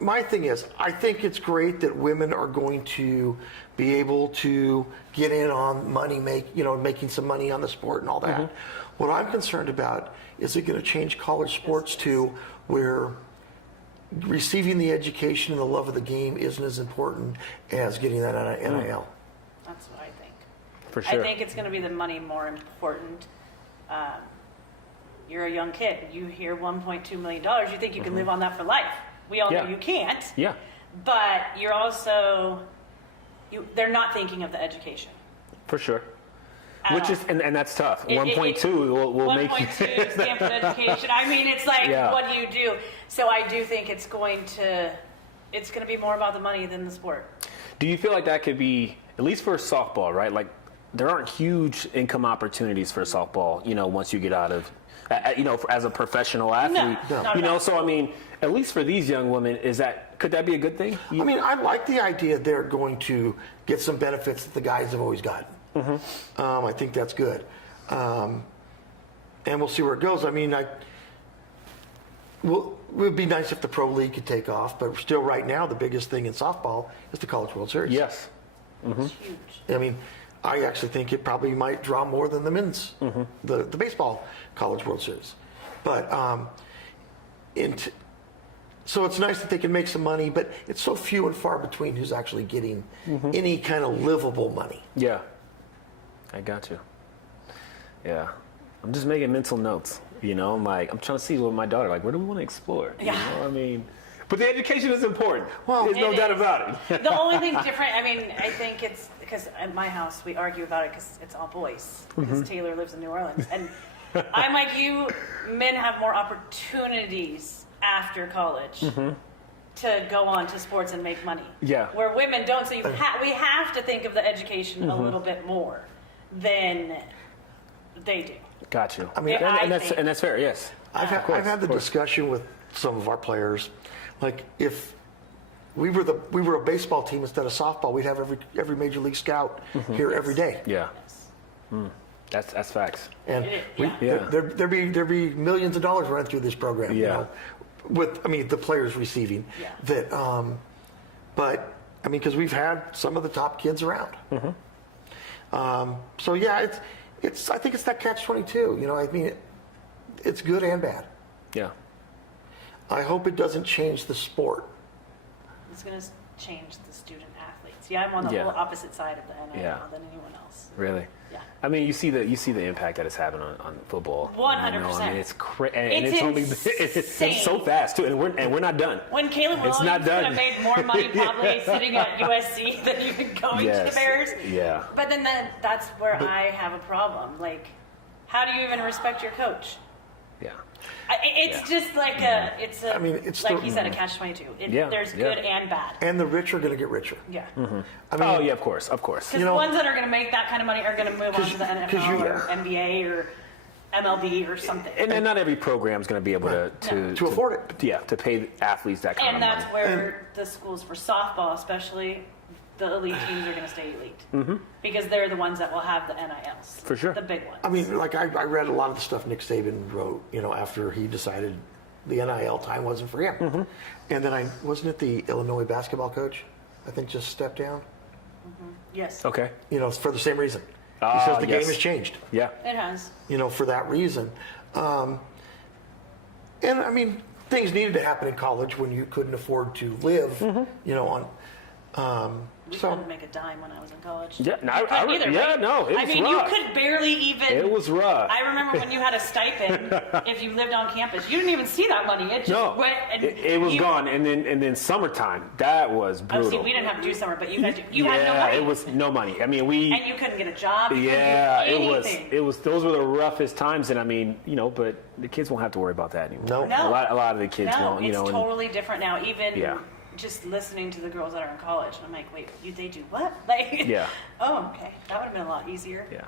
my thing is, I think it's great that women are going to be able to get in on making some money on the sport and all that. What I'm concerned about is it going to change college sports to where receiving the education and the love of the game isn't as important as getting that NIL. That's what I think. For sure. I think it's going to be the money more important. You're a young kid. You hear $1.2 million. You think you can live on that for life. We all know you can't. Yeah. But you're also, they're not thinking of the education. For sure. Which is, and that's tough. 1.2 will make you. 1.2 Stanford education. I mean, it's like, what do you do? So I do think it's going to be more about the money than the sport. Do you feel like that could be, at least for softball, right? Like, there aren't huge income opportunities for softball, once you get out of, as a professional athlete. No. So I mean, at least for these young women, could that be a good thing? I mean, I like the idea they're going to get some benefits that the guys have always gotten. I think that's good. And we'll see where it goes. I mean, it would be nice if the pro league could take off, but still right now the biggest thing in softball is the College World Series. Yes. It's huge. I mean, I actually think it probably might draw more than the men's, the baseball College World Series. But so it's nice that they can make some money, but it's so few and far between who's actually getting any kind of livable money. Yeah, I got you. Yeah, I'm just making mental notes. I'm like, I'm trying to see what my daughter where do we want to explore? I mean. But the education is important. Well, there's no doubt about it. The only thing different, I mean, I think it's because at my house we argue about it because it's all boys. Because Taylor lives in New Orleans, and I'm like, men have more opportunities after college to go on to sports and make money. Yeah. Where women don't. So we have to think of the education a little bit more than they do. Got you. I mean, and that's fair. Yes. I've had the discussion with some of our players. Like, if we were a baseball team instead of softball, we'd have every major league scout here every day. Yeah. That's facts. And there'd be millions of dollars running through this program. With the players receiving that. But I mean, because we've had some of the top kids around. So yeah, it's I think it's that catch-22. I mean, it's good and bad. Yeah. I hope it doesn't change the sport. It's going to change the student athletes. Yeah, I'm on the whole opposite side of the NIL than anyone else. Really? Yeah. I mean, you see the impact that it's having on football. 100%. I mean, it's it's so fast too, and we're not done. When Caleb Williams would have made more money probably sitting at USC than even going to the Bears. Yeah. But then that's where I have a problem. Like, how do you even respect your coach? Yeah. It's just like it's like he said, a catch-22. There's good and bad. And the rich are going to get richer. Yeah. I mean, of course. Because the ones that are going to make that kind of money are going to move on to the NFL or NBA or MLB or something. And not every program is going to be able to afford it. Yeah, to pay athletes that kind of money. And that's where the schools for softball, especially, the elite teams are going to stay elite because they're the ones that will have the NILs. For sure. The big ones. I mean, like I read a lot of the stuff Nick Saban wrote, after he decided the NIL time wasn't for him. And then wasn't it the Illinois basketball coach, I think, just stepped down? Yes. Okay. For the same reason. He says the game has changed. Yeah. It has. For that reason. And I mean, things needed to happen in college when you couldn't afford to live, on. We couldn't make a dime when I was in college. Yeah, no, it was rough. you could barely even. It was rough. I remember when you had a stipend if you lived on campus. You didn't even see that money. It just went. And it was gone. And then summertime, that was brutal. Oh, see, we didn't have to do summer, but you had no money. It was no money. I mean, and you couldn't get a job. It was. Those were the roughest times, and I mean, but the kids won't have to worry about that anymore. No. A lot of the kids won't. It's totally different now. Even. Just listening to the girls that are in college, I'm like, wait, they do what? Like, yeah. Oh, okay. That would have been a lot easier. Yeah.